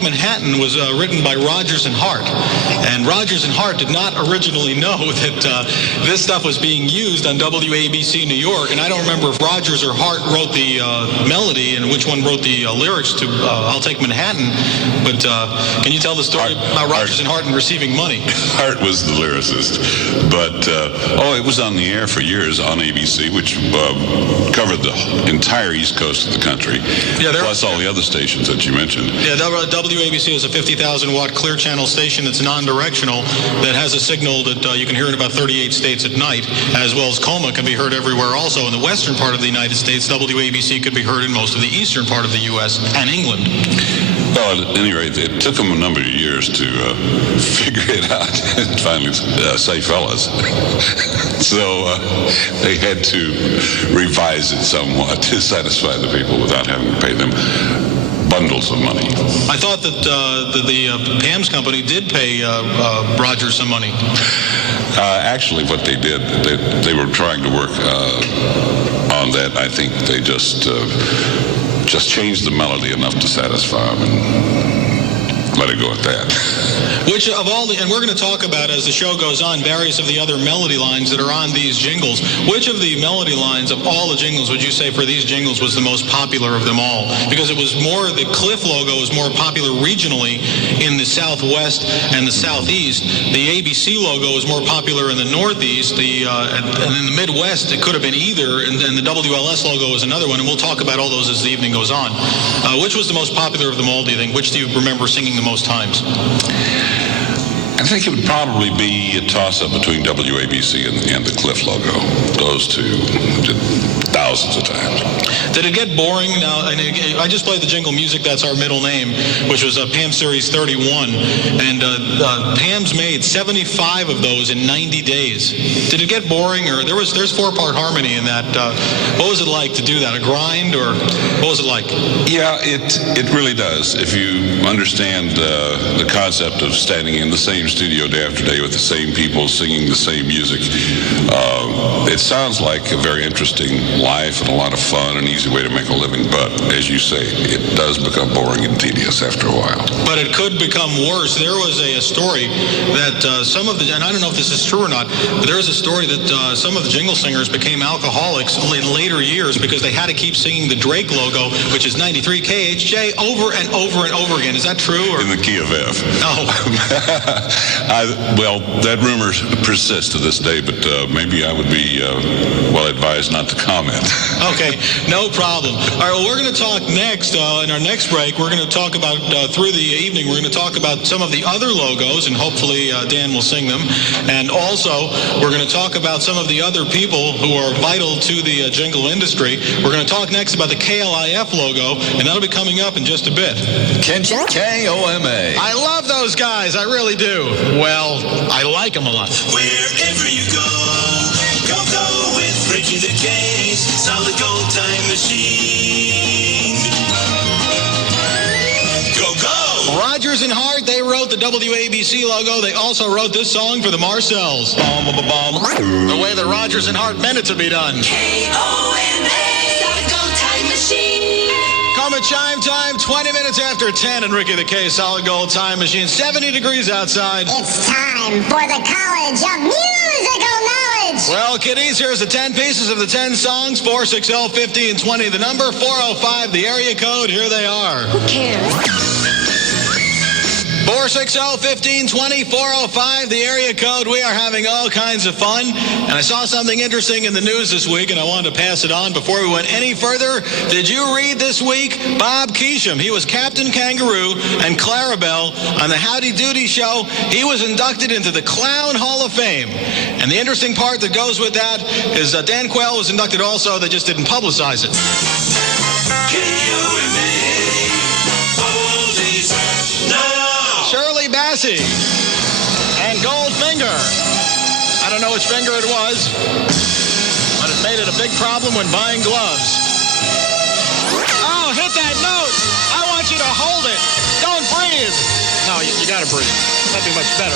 Take Manhattan was written by Rodgers and Hart. And Rodgers and Hart did not originally know that this stuff was being used on WABC New York. And I don't remember if Rodgers or Hart wrote the melody and which one wrote the lyrics to I'll Take Manhattan. But can you tell the story about Rodgers and Hart and receiving money? Hart was the lyricist. But, it was on the air for years on ABC, which covered the entire East Coast of the country, plus all the other stations that you mentioned. Yeah, WABC is a 50,000-watt clear channel station that's non-directional that has a signal that you can hear in about 38 states at night, as well as KOMA can be heard everywhere also. In the western part of the United States, WABC could be heard in most of the eastern part of the U.S. and England. Well, at any rate, it took them a number of years to figure it out and finally say fellas. So they had to revise it somewhat to satisfy the people without having to pay them bundles of money. I thought that the PAMS company did pay Rodgers some money. Actually, what they did, they were trying to work on that. I think they just changed the melody enough to satisfy them and let it go at that. Which of all the, and we're going to talk about as the show goes on, various of the other melody lines that are on these jingles. Which of the melody lines of all the jingles would you say for these jingles was the most popular of them all? Because it was more, the Cliff logo was more popular regionally in the Southwest and the Southeast. The ABC logo was more popular in the Northeast. And in the Midwest, it could have been either. And then the WLS logo is another one. And we'll talk about all those as the evening goes on. Which was the most popular of them all, do you think? Which do you remember singing the most times? I think it would probably be a toss-up between WABC and the Cliff logo. Those two, thousands of times. Did it get boring? Now, I just played the jingle music, that's our middle name, which was PAM Series 31. And PAM's made 75 of those in 90 days. Did it get boring? Or there's four-part harmony in that. What was it like to do that? A grind? Or what was it like? Yeah, it really does. If you understand the concept of standing in the same studio day after day with the same people singing the same music, it sounds like a very interesting life and a lot of fun, an easy way to make a living. But as you say, it does become boring and tedious after a while. But it could become worse. There was a story that some of the, and I don't know if this is true or not, but there is a story that some of the jingle singers became alcoholics in later years because they had to keep singing the Drake logo, which is 93 KHJ, over and over and over again. Is that true? Or? In the key of F. Oh. Well, that rumor persists to this day, but maybe I would be well advised not to comment. Okay, no problem. All right, well, we're going to talk next, in our next break, we're going to talk about, through the evening, we're going to talk about some of the other logos, and hopefully Dan will sing them. And also, we're going to talk about some of the other people who are vital to the jingle industry. We're going to talk next about the KLIF logo, and that'll be coming up in just a bit. KOMA. I love those guys, I really do. Well, I like them a lot. Wherever you go, go with Ricky the K's solid gold time machine. Go. Rodgers and Hart, they wrote the WABC logo. They also wrote this song for the Marcells. The way that Rodgers and Hart meant it to be done. KOMA, solid gold time machine. KOMA chime time, 20 minutes after 10 in Ricky the K Solid Gold Time Machine. 70 degrees outside. It's time for the College of Musical Knowledge. Well, kiddies, here's the 10 pieces of the 10 songs. 460-50-20, the number. 405, the area code. Here they are. Who cares? 460-1520, 405, the area code. We are having all kinds of fun. And I saw something interesting in the news this week, and I wanted to pass it on before we went any further. Did you read this week Bob Keesham? He was Captain Kangaroo and Clarabelle on the Howdy Doody show. He was inducted into the Clown Hall of Fame. And the interesting part that goes with that is Dan Quayle was inducted also. They just didn't publicize it. KOMA, oldies now. Shirley Bassey and Goldfinger. I don't know which finger it was, but it made it a big problem when buying gloves. Oh, hit that note. I want you to hold it. Don't breathe. No, you got to breathe. That'd be much better.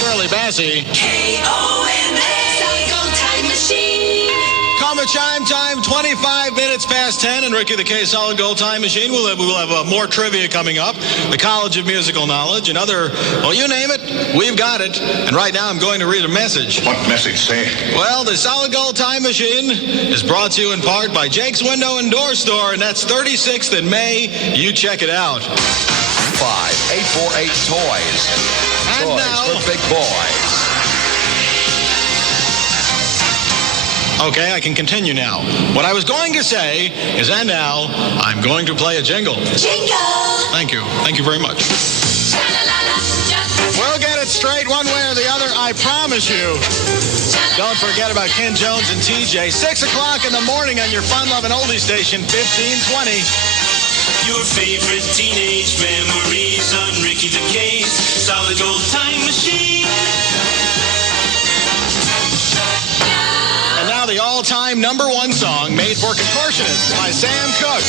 Shirley Bassey. KOMA, solid gold time machine. KOMA KOMA chime time, 25 minutes past 10, and Ricky the K Solid Gold Time Machine. We will have more trivia coming up, the College of Musical Knowledge, and other, well, you name it, we've got it. And right now I'm going to read a message. What message, say? Well, the Solid Gold Time Machine is brought to you in part by Jake's Window and Door Store, and that's 36th and May. You check it out. 5848 Toys. And Toys now, for big boys. okay, I can continue now. What I was going to say is, and now, I'm going to play a jingle. Jingle! Thank you. Thank you very much. We'll get it straight one way or the other, I promise you. Don't forget about Ken Jones and TJ. 6 o'clock in the morning on your fun-loving oldie station, 1520. Your favorite teenage memories on Ricky the K's Solid Gold Time Machine. And now the all-time #1 song, Made for Contortionists by Sam Cooke.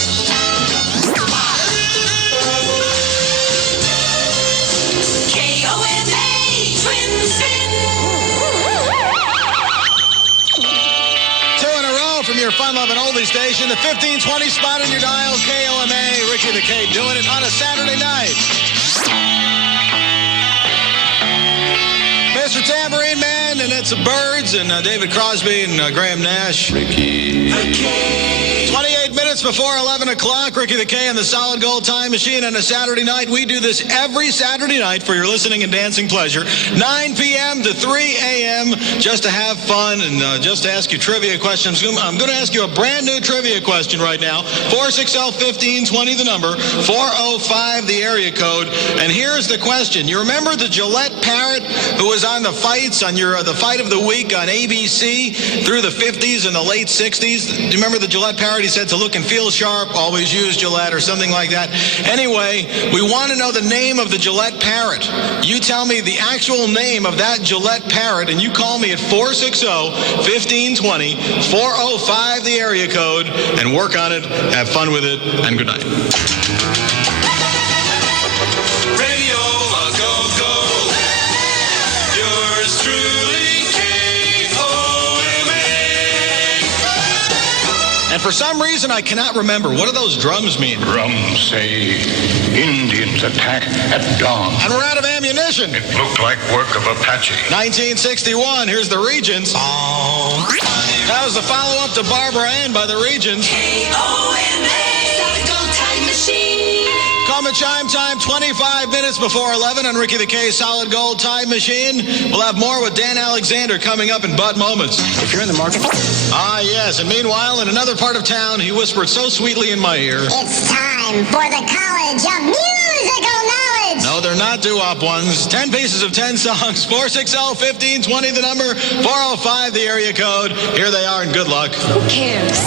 KOMA Twin Sin. Two in a row from your fun-loving oldie station, the 1520 spot on your dial, KOMA, Ricky the K, doing it on a Saturday night. Mr. Tambourine Man, and it's the Birds, and David Crosby, and Graham Nash. Ricky. 28 minutes before 11 o'clock, Ricky the K and the Solid Gold Time Machine on a Saturday night. We do this every Saturday night for your listening and dancing pleasure. 9 p.m. to 3 a.m. just to have fun and just to ask you trivia questions. I'm going to ask you a brand new trivia question right now. 460-1520, the number. 405, the area code. And here's the question. You remember the Gillette Parrot who was on the fights on your the fight of the week on ABC through the 50s and the late 60s? Do you remember the Gillette Parrot? He said to look and feel sharp, always use Gillette or something like that. Anyway, we want to know the name of the Gillette Parrot. You tell me the actual name of that Gillette Parrot, and you call me at 460-1520, 405, the area code, and work on it, have fun with it, and good night. Radio a go-go. Yours truly, KOMA. And for some reason, I cannot remember. What do those drums mean? Drums say Indians attack at dawn. And we're out of ammunition. It looked like work of Apache. 1961, here's the Regions. That was the follow-up to Barbara Ann by the Regions. KOMA Solid Gold Time Machine. KOMA chime time, 25 minutes before 11 on Ricky the K Solid Gold Time Machine. We'll have more with Dan Alexander coming up in Bud Moments. If you're in the market. Ah, yes. And meanwhile, in another part of town, he whispered so sweetly in my ear. It's time for the College of Musical Knowledge. No, they're not doo-wop ones. 10 pieces of 10 songs. 460-1520, the number. 405, the area code. Here they are, and good luck. Who cares?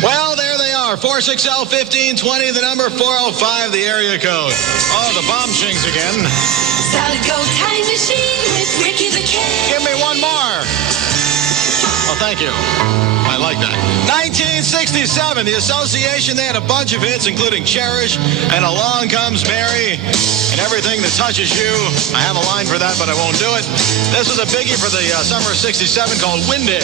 Well, there they are. 460-1520, the number. 405, the area code. Oh, the bomb chings again. Solid Gold Time Machine with Ricky the K. Give me one more. Oh, thank you. I like that. 1967, the Association, they had a bunch of hits, including Cherish and Along Comes Mary and Everything That Touches You. I have a line for that, but I won't do it. This was a biggie for the summer of 67 called Windy.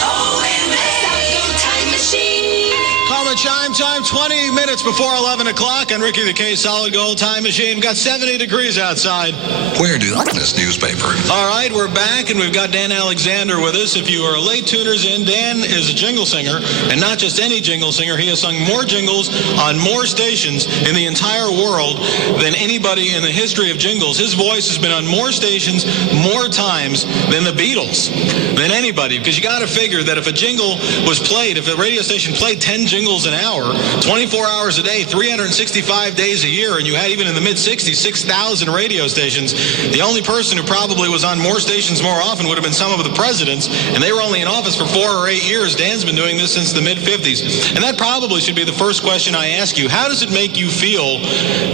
KOMA Solid Gold Time Machine. KOMA chime time, 20 minutes before 11 o'clock on Ricky the K Solid Gold Time Machine. We've got 70 degrees outside. Where do this newspaper? All right, we're back, and we've got Dan Alexander with us. If you are late tuners in, Dan is a jingle singer, and not just any jingle singer. He has sung more jingles on more stations in the entire world than anybody in the history of jingles. His voice has been on more stations more times than the Beatles, than anybody, because you got to figure that if a jingle was played, if a radio station played 10 jingles an hour, 24 hours a day, 365 days a year, and you had even in the mid-60s, 6,000 radio stations, the only person who probably was on more stations more often would have been some of the presidents, and they were only in office for 4 or 8 years. Dan's been doing this since the mid-50s. And that probably should be the first question I ask you. How does it make you feel,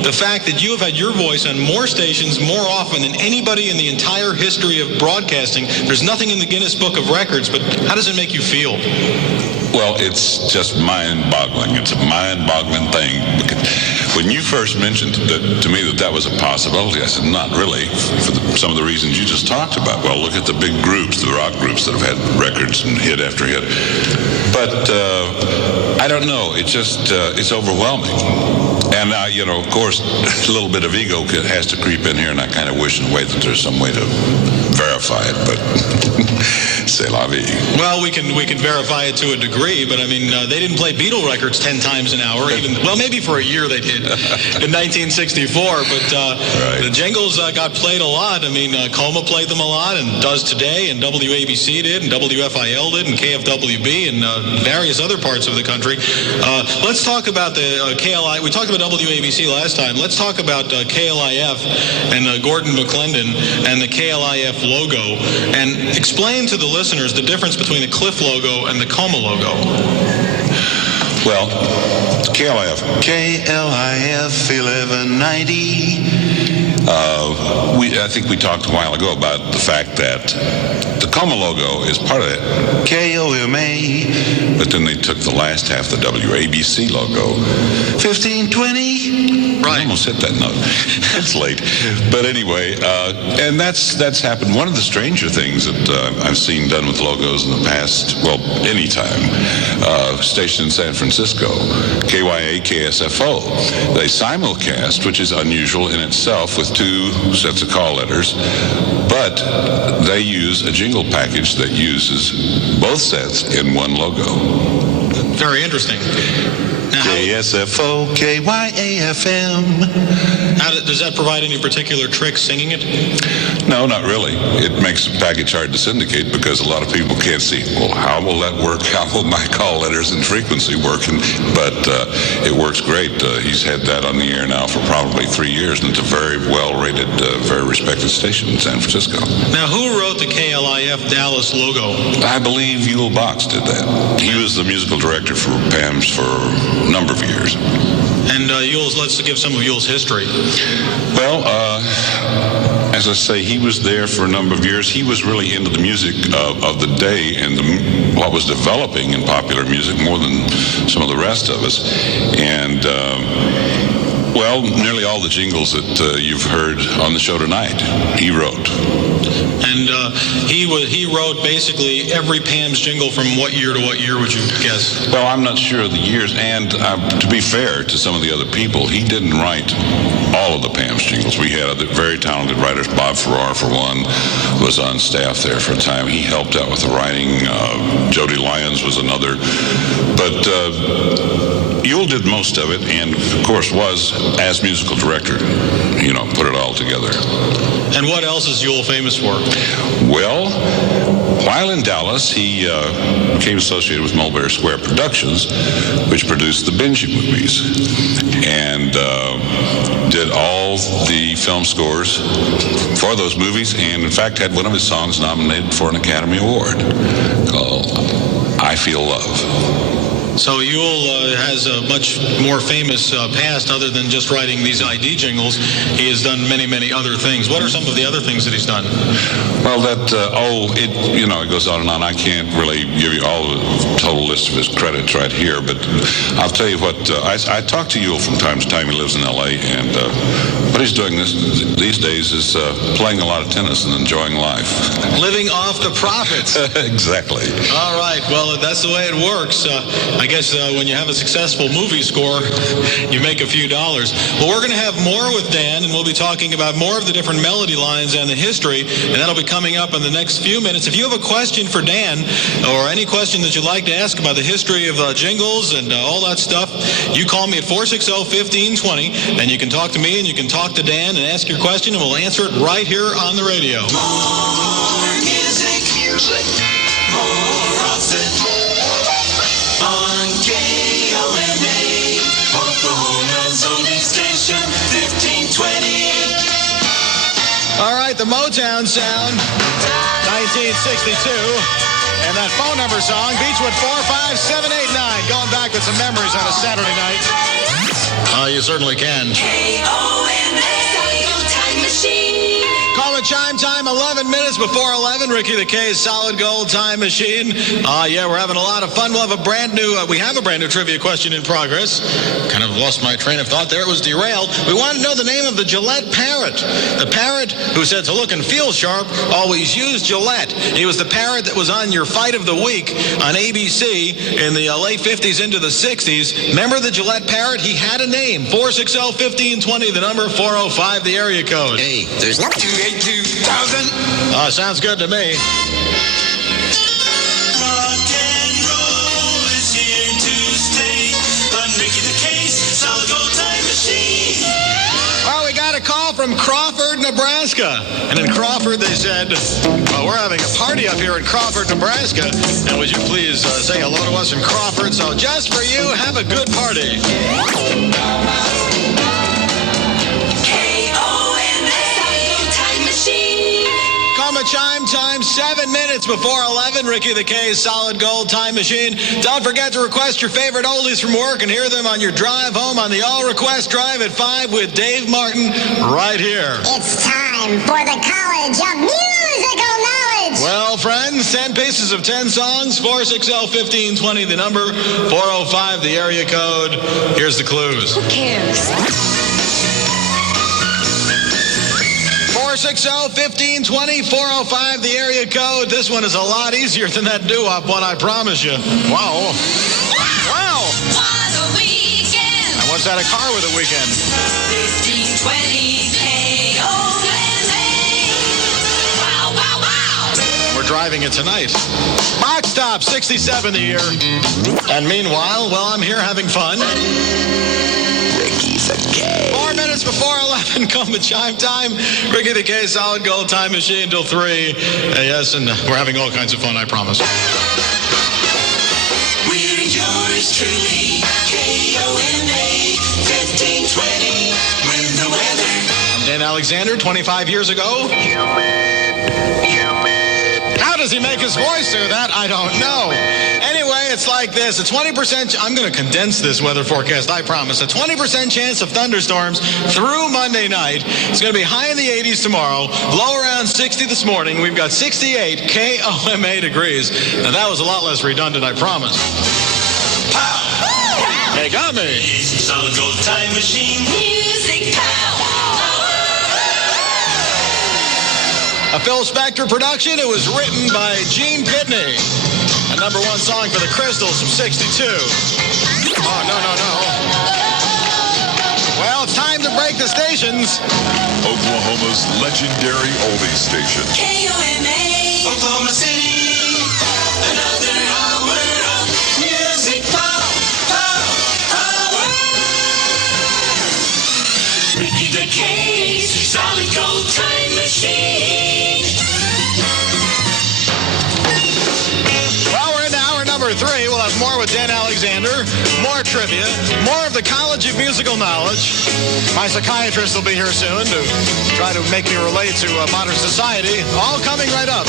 the fact that you have had your voice on more stations more often than anybody in the entire history of broadcasting? There's nothing in the Guinness Book of Records, but how does it make you feel? Well, it's just mind-boggling. It's a mind-boggling thing. When you first mentioned to me that was a possibility, I said, not really, for some of the reasons you just talked about. Well, look at the big groups, the rock groups that have had records and hit after hit. But I don't know. It just, it's overwhelming. And now, of course, a little bit of ego has to creep in here, and I kind of wish in a way that there's some way to verify it, but c'est la vie. Well, we can verify it to a degree, but I mean, they didn't play Beatle records 10 times an hour. Well, maybe for a year they did in 1964, but right. The Jingles got played a lot. I mean, KOMA played them a lot and does today, and WABC did, and WFIL did, and KFWB, and various other parts of the country. Let's talk about the KLI. We talked about WABC last time. Let's talk about KLIF and Gordon McClendon and the KLIF logo, and explain to the listeners the difference between the Cliff logo and the KOMA logo. Well, KLIF 1190. I think we talked a while ago about the fact that the KOMA logo is part of it. KOMA. But then they took the last half, the WABC logo. 1520. Right. I almost hit that note. It's late. But anyway, and that's happened. One of the stranger things that I've seen done with logos in the past, well, any time, station in San Francisco, KYA, KSFO, they simulcast, which is unusual in itself with two sets of call letters, but they use a jingle package that uses both sets in one logo. Very interesting. Now, KSFO, KYAFM. does that provide any particular trick singing it? No, not really. It makes the package hard to syndicate because a lot of people can't see, well, how will that work? How will my call letters and frequency work? But it works great. He's had that on the air now for probably 3 years, and it's a very well-rated, very respected station in San Francisco. Now, who wrote the KLIF Dallas logo? I believe Yule Box did that. He was the musical director for PAMS for a number of years. And Yule's, let's give some of Yule's history. Well, as I say, he was there for a number of years. He was really into the music of the day and what was developing in popular music more than some of the rest of us. And, well, nearly all the jingles that you've heard on the show tonight, he wrote. And he wrote basically every PAMS jingle from what year to what year, would you guess? Well, I'm not sure of the years, and to be fair to some of the other people, he didn't write all of the PAMS jingles. We had other very talented writers. Bob Farrar, for one, was on staff there for a time. He helped out with the writing. Jody Lyons was another. But Yule did most of it, and of course was, as musical director, put it all together. And what else is Yule famous for? Well, while in Dallas, he became associated with Mulberry Square Productions, which produced the Benji movies, and did all the film scores for those movies, and in fact had one of his songs nominated for an Academy Award called I Feel Love. So Yule has a much more famous past other than just writing these ID jingles. He has done many, many other things. What are some of the other things that he's done? Well, it goes on and on. I can't really give you all the total list of his credits right here, but I'll tell you what, I talk to Yule from time to time. He lives in L.A., and what he's doing these days is playing a lot of tennis and enjoying life. Living off the profits. Exactly. All right. Well, that's the way it works. I guess when you have a successful movie score, you make a few dollars. Well, we're going to have more with Dan, and we'll be talking about more of the different melody lines and the history, and that'll be coming up in the next few minutes. If you have a question for Dan, or any question that you'd like to ask about the history of jingles and all that stuff, you call me at 460-1520, and you can talk to me, and you can talk to Dan, and ask your question, and we'll answer it right here on the radio. More music, more of it. On KOMA, Oklahoma's only station, 1520. All right, the Motown sound, 1962. And that phone number song, Beechwood 45789. Going back with some memories on a Saturday night. You certainly can. KOMA, Time Machine. Call the chime time, 11 minutes before 11. Ricky the K's Solid Gold Time Machine. Yeah, we're having a lot of fun. We'll have a brand new trivia question in progress. Kind of lost my train of thought there. It was derailed. We wanted to know the name of the Gillette parrot. The parrot who said to look and feel sharp always used Gillette. He was the parrot that was on your Fight of the Week on ABC in the late 50s into the 60s. Remember the Gillette parrot? He had a name. 460-1520, the number 405, the area code. Hey, there's 282,000. Sounds good to me. Rock and roll is here to stay on Ricky the K's Solid Gold Time Machine. Well, we got a call from Crawford, Nebraska. And in Crawford, they said, well, we're having a party up here in Crawford, Nebraska. And would you please say hello to us in Crawford? So just for you, have a good party. KOMA chime time, 7 minutes before 11. Ricky the K's Solid Gold Time Machine. Don't forget to request your favorite oldies from work and hear them on your drive home on the All Request Drive at 5 with Dave Martin right here. It's time for the College of Musical Knowledge. Well, friends, 10 pieces of 10 songs, 460-1520, the number, 405, the area code. Here's the clues. Who cares? 460-1520, 405, the area code. This one is a lot easier than that doo-wop one, I promise you. Wow. Wow. What a weekend. And what's that, a car with a weekend? 1520 KOMA. Wow, wow, wow. We're driving it tonight. Box Stop, 67 the year. And meanwhile, well, I'm here having fun. Ricky the K. 4 minutes before 11, KOMA chime time. Ricky the K, Solid Gold Time Machine till 3. Yes, and we're having all kinds of fun, I promise. We're yours truly, KOMA 1520, with the weather. I'm Dan Alexander, 25 years ago. How does he make his voice do that? I don't know. Anyway, it's like this. A 20%, I'm going to condense this weather forecast, I promise. A 20% chance of thunderstorms through Monday night. It's going to be high in the 80s tomorrow, low around 60 this morning. We've got 68 KOMA degrees. Now, that was a lot less redundant, I promise. Pow! They got me. It's Solid Gold Time Machine. Music power. A Phil Spector production. It was written by Gene Pitney. A number one song for the Crystals from 62. Oh, no. Well, it's time to break the stations. Oklahoma's legendary oldies station. KOMA. Oklahoma City. Another hour of music power. Ricky the K's Solid Gold Time Machine. Well, we're into hour number 3. We'll have more with Dan Alexander, more trivia, more of the College of Musical Knowledge. My psychiatrist will be here soon to try to make me relate to modern society. All coming right up.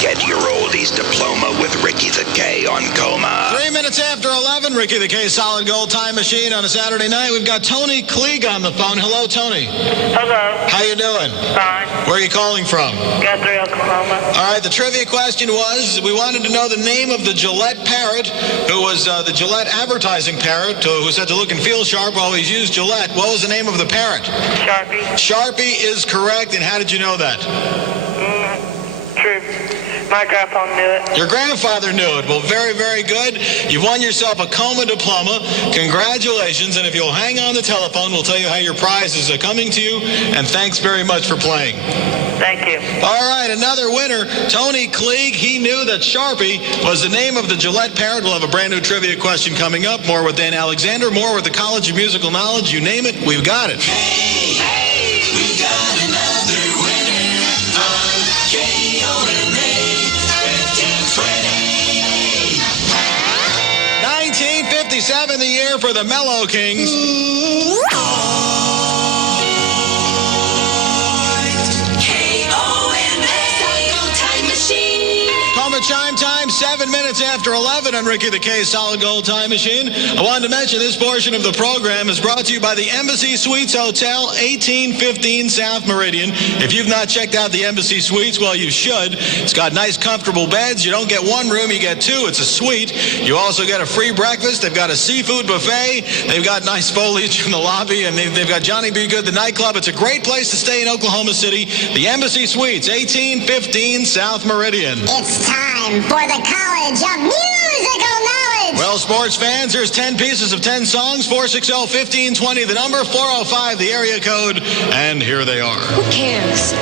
Get your oldies diploma with Ricky the K on KOMA. 3 minutes after 11, Ricky the K Solid Gold Time Machine on a Saturday night. We've got Tony Klieg on the phone. Hello, Tony. Hello. How you doing? Fine. Where are you calling from? Guthrie, Oklahoma. All right, the trivia question was, we wanted to know the name of the Gillette parrot, who was the Gillette advertising parrot, who said to look and feel sharp, always used Gillette. What was the name of the parrot? Sharpie. Sharpie is correct, and how did you know that? True. My grandpa knew it. Your grandfather knew it. Well, very, very good. You've won yourself a KOMA diploma. Congratulations, and if you'll hang on the telephone, we'll tell you how your prize is coming to you, and thanks very much for playing. Thank you. All right, another winner, Tony Klieg. He knew that Sharpie was the name of the Gillette parrot. We'll have a brand new trivia question coming up. More with Dan Alexander, more with the College of Musical Knowledge. You name it, we've got it. Hey, we got another winner on KOMA 1520. 1957, the year for the Mellow Kings. KOMA. Solid Gold Time Machine. KOMA chime time, 7 7 minutes after 11 on Ricky the K Solid Gold Time Machine. I wanted to mention this portion of the program is brought to you by the Embassy Suites Hotel, 1815 South Meridian. If you've not checked out the Embassy Suites, well, you should. It's got nice, comfortable beds. You don't get one room, you get two. It's a suite. You also get a free breakfast. They've got a seafood buffet. They've got nice foliage in the lobby, and they've got Johnny B. Good, the nightclub. It's a great place to stay in Oklahoma City. The Embassy Suites, 1815 South Meridian. It's time for the College of Musical Knowledge. Well, sports fans, there's 10 pieces of 10 songs. 460-1520, the number, 405, the area code, and here they are. Who cares?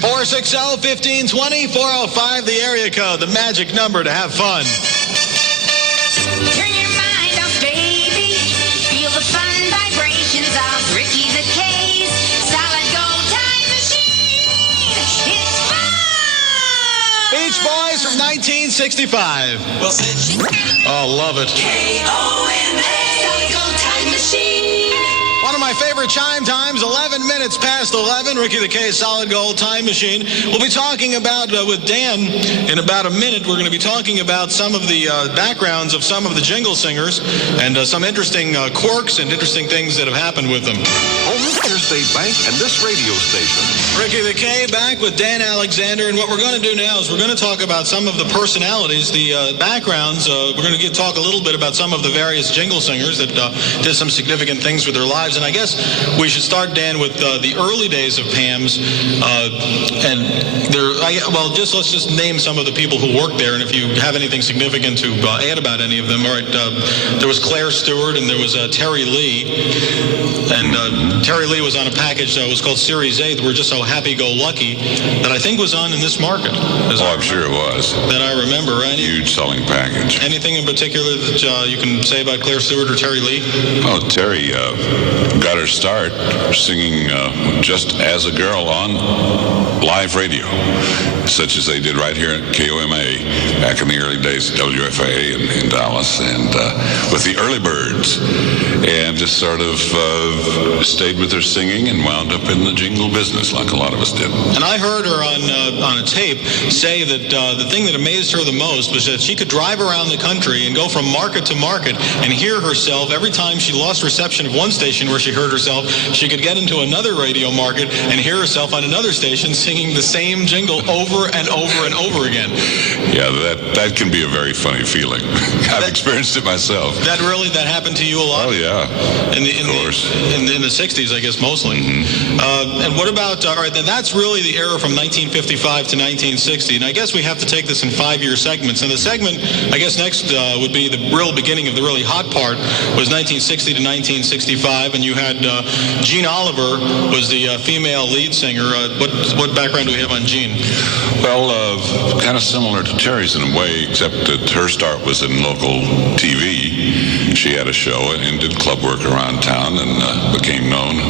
460-1520, 405, the area code, the magic number to have fun. Turn your mind off, baby. Feel the fun vibrations of Ricky the K's Solid Gold Time Machine. It's fun! Beach Boys from 1965. Well, since you Oh, love it. KOMA Solid Gold Time Machine. One of my favorite chime times, 11 minutes past 11, Ricky the K Solid Gold Time Machine. We'll be talking about, with Dan, in about a minute, we're going to be talking about some of the backgrounds of some of the jingle singers and some interesting quirks and interesting things that have happened with them. Only Interstate Bank and this radio station. Ricky the K back with Dan Alexander, and what we're going to do now is we're going to talk about some of the personalities, the backgrounds. We're going to talk a little bit about some of the various jingle singers that did some significant things with their lives. And I guess we should start, Dan, with the early days of Pam's. Let's just name some of the people who worked there, and if you have anything significant to add about any of them. All right, there was Claire Stewart, and there was Terry Lee. And Terry Lee was on a package that was called Series 8 that we're just so happy-go-lucky that I think was on in this market. I'm sure it was. That I remember, right? Huge selling package. Anything in particular that you can say about Claire Stewart or Terry Lee? Oh, Terry got her start singing just as a girl on live radio, such as they did right here at KOMA back in the early days of WFA in Dallas, and with the early birds, and just sort of stayed with her singing and wound up in the jingle business like a lot of us did. And I heard her on a tape say that the thing that amazed her the most was that she could drive around the country and go from market to market and hear herself. Every time she lost reception of one station where she heard herself, she could get into another radio market and hear herself on another station singing the same jingle over and over and over again. Yeah, that can be a very funny feeling. I've experienced it myself. That happened to you a lot? Oh, yeah. Of course. In the 60s, I guess, mostly. Mm-hmm. And what about, all right, then that's really the era from 1955 to 1960. And I guess we have to take this in 5-year segments. And the segment, I guess, next would be the real beginning of the really hot part was 1960 to 1965. And you had Jean Oliver was the female lead singer. What background do we have on Jean? Well, kind of similar to Terry's in a way, except that her start was in local TV. She had a show and did club work around town and became known.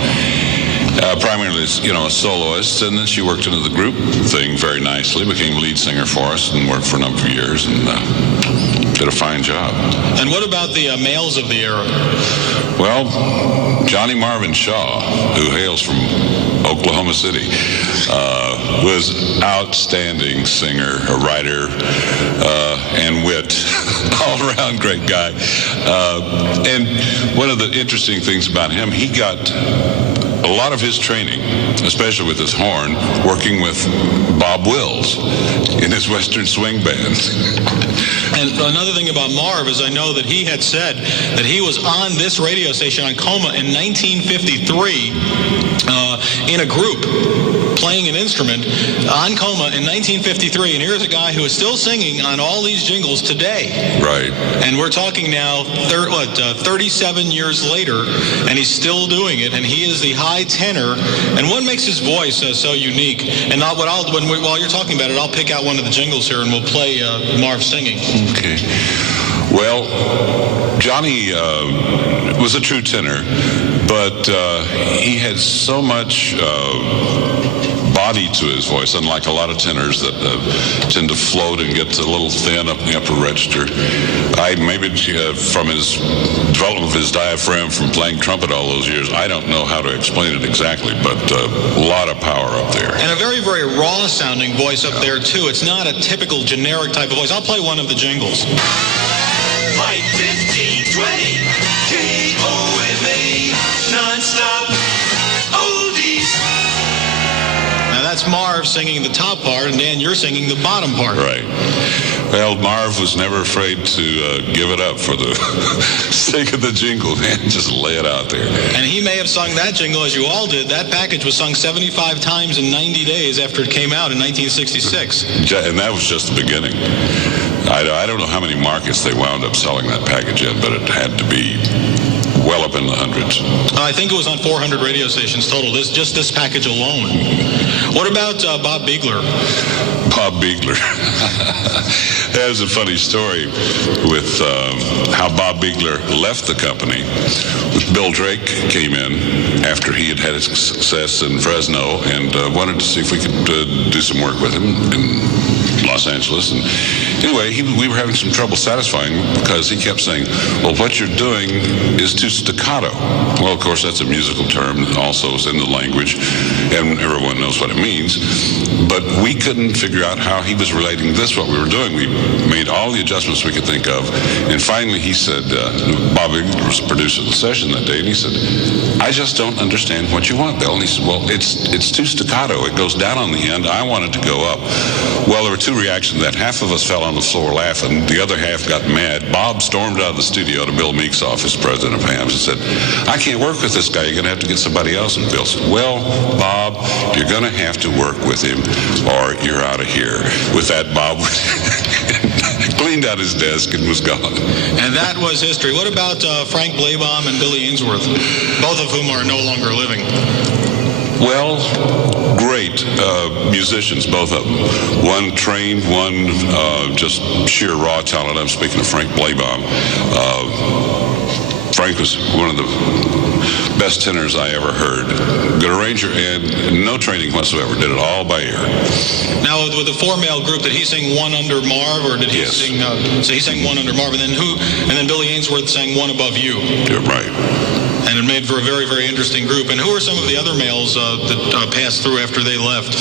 Primarily as, a soloist, and then she worked into the group thing very nicely, became lead singer for us and worked for a number of years and did a fine job. And what about the males of the era? Well, Johnny Marvin Shaw, who hails from Oklahoma City, was outstanding singer, a writer, and wit, all-around great guy. And one of the interesting things about him, he got a lot of his training, especially with his horn, working with Bob Wills in his Western Swing Band. And another thing about Marv is I know that he had said that he was on this radio station on KOMA in 1953 in a group playing an instrument on KOMA in 1953, and here's a guy who is still singing on all these jingles today. Right. And we're talking now 37 years later, and he's still doing it, and he is the high tenor. And what makes his voice so unique? And while you're talking about it, I'll pick out one of the jingles here, and we'll play Marv singing. Okay. Well, Johnny was a true tenor, but he had so much body to his voice, unlike a lot of tenors that tend to float and get a little thin up in the upper register. Maybe from his development of his diaphragm from playing trumpet all those years, I don't know how to explain it exactly, but a lot of power up there. And a very, very raw-sounding voice up there, too. It's not a typical generic type of voice. I'll play one of the jingles. Fight 1520, KOMA, non-stop oldies. Now, that's Marv singing the top part, and Dan, you're singing the bottom part. Right. Well, Marv was never afraid to give it up for the sake of the jingle, man. Just lay it out there. And he may have sung that jingle, as you all did. That package was sung 75 times in 90 days after it came out in 1966. And that was just the beginning. I don't know how many markets they wound up selling that package in, but it had to be well up in the hundreds. I think it was on 400 radio stations total, just this package alone. What about Bob Beagler? Bob Beagler. There's a funny story with how Bob Beagler left the company. Bill Drake came in after he had his success in Fresno and wanted to see if we could do some work with him in Los Angeles. And anyway, we were having some trouble satisfying him because he kept saying, well, what you're doing is too staccato. Well, of course, that's a musical term that also is in the language, and everyone knows what it means. But we couldn't figure out how he was relating this, what we were doing. We made all the adjustments we could think of. And finally, he said, Bob Beagler was the producer of the session that day, and he said, I just don't understand what you want, Bill. And he said, well, it's too staccato. It goes down on the end. I want it to go up. Well, there were two reactions to that. Half of us fell on the floor laughing. The other half got mad. Bob stormed out of the studio to Bill Meek's office, president of Hams, and said, I can't work with this guy. You're going to have to get somebody else. And Bill said, well, Bob, you're going to have to work with him or you're out of here. With that, Bob cleaned out his desk and was gone. And that was history. What about Frank Blebaum and Billy Ainsworth, both of whom are no longer living? Well, great musicians, both of them. One trained, one just sheer raw talent. I'm speaking of Frank Blebaum. Frank was one of the best tenors I ever heard. Good arranger and no training whatsoever. Did it all by ear. Now, with the four-male group, did he sing one under Marv, or did he sing? So he sang one under Marv, and then who? And then Billy Ainsworth sang one above you. Yeah, right. And it made for a very, very interesting group. And who are some of the other males that passed through after they left?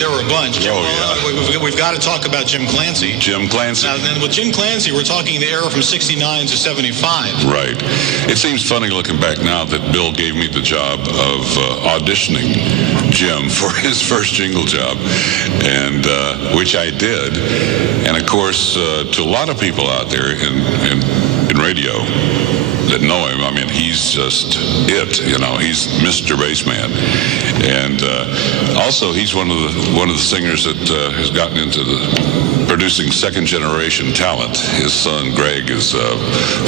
There were a bunch. We've got to talk about Jim Clancy. Jim Clancy. Now, then with Jim Clancy, we're talking the era from 69 to 75. Right. It seems funny looking back now that Bill gave me the job of auditioning Jim for his first jingle job, and which I did. And of course, to a lot of people out there in radio that know him, I mean, he's just it. He's Mr. Bassman, and also he's one of the singers that has gotten into the producing second generation talent. His son Greg is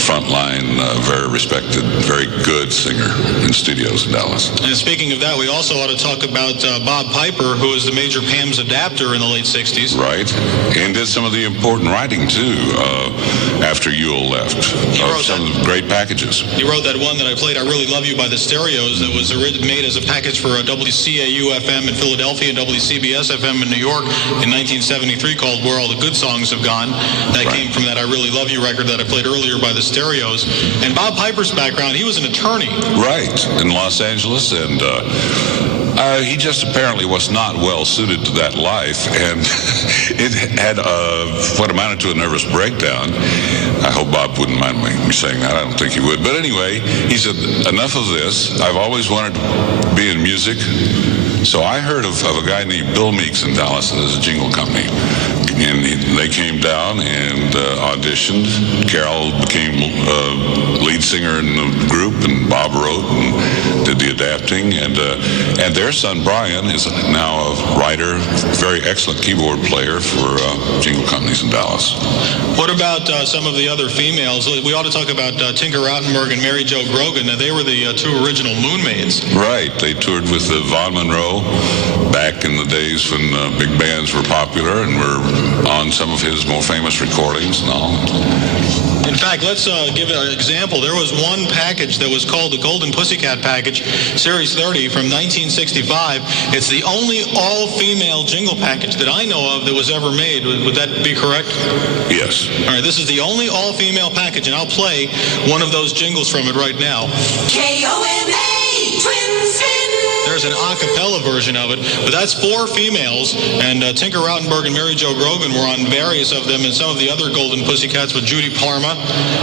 frontline, very respected, very good singer in studios in Dallas. And speaking of that, we also ought to talk about Bob Piper, who was the major Pam's adapter in the late 60s. Right, and did some of the important writing too after Ewell left. Some of the great packages. He wrote that one that I played, I Really Love You by the Stereos, that was made as a package for WCAU-FM in Philadelphia and WCBS-FM in New York in 1973, called Where All the Good Songs Have Gone. That came from that I Really Love You record that I played earlier by the Stereos. And Bob Piper's background, he was an attorney. Right, in Los Angeles, and he just apparently was not well suited to that life, and it had what amounted to a nervous breakdown. I hope Bob wouldn't mind me saying that. I don't think he would. But anyway, he said, enough of this. I've always wanted to be in music. So I heard of a guy named Bill Meeks in Dallas that has a jingle company. And they came down and auditioned. Carol became lead singer in the group, and Bob wrote and did the adapting. And their son Brian is now a writer, very excellent keyboard player for jingle companies in Dallas. What about some of the other females? We ought to talk about Tinker Rottenberg and Mary Jo Grogan. Now, they were the two original Moonmaids. Right. They toured with Vaughn Monroe back in the days when big bands were popular and were on some of his more famous recordings and all. In fact, let's give an example. There was one package that was called the Golden Pussycat Package, Series 30 from 1965. It's the only all-female jingle package that I know of that was ever made. Would that be correct? Yes. All right, this is the only all-female package, and I'll play one of those jingles from it right now. KOMA, Twin Spin. There's an a cappella version of it, but that's 4 females, and Tinker Rautenberg and Mary Jo Grogan were on various of them, and some of the other Golden Pussycats with Judy Parma,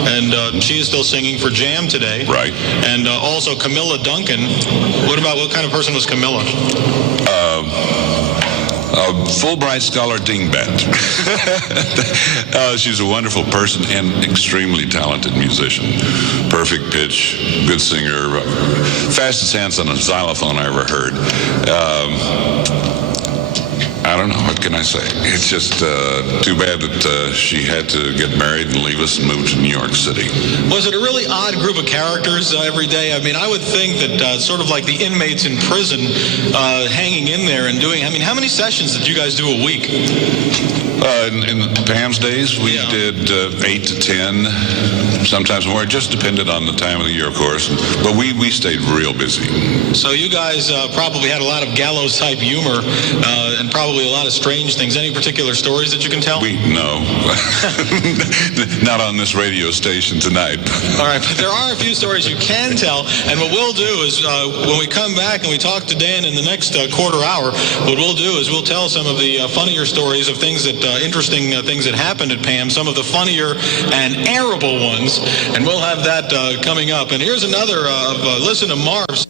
and she is still singing for Jam today. Right. And also Camilla Duncan. What kind of person was Camilla? A Fulbright Scholar dingbat. She's a wonderful person and extremely talented musician. Perfect pitch, good singer, fastest hands on a xylophone I ever heard. I don't know, what can I say? It's just too bad that she had to get married and leave us and move to New York City. Was it a really odd group of characters every day? I mean, I would think that sort of like the inmates in prison hanging in there and doing, I mean, how many sessions did you guys do a week? In Pam's days, we did 8 to 10, sometimes more. It just depended on the time of the year, of course. But we stayed real busy. So you guys probably had a lot of gallows-type humor and probably a lot of strange things. Any particular stories that you can tell? No. Not on this radio station tonight. All right, but there are a few stories you can tell. And what we'll do is when we come back and we talk to Dan in the next quarter hour, what we'll do is we'll tell some of the funnier stories of things that interesting things that happened at Pam, some of the funnier and airable ones, and we'll have that coming up. And here's another listen to Marv's.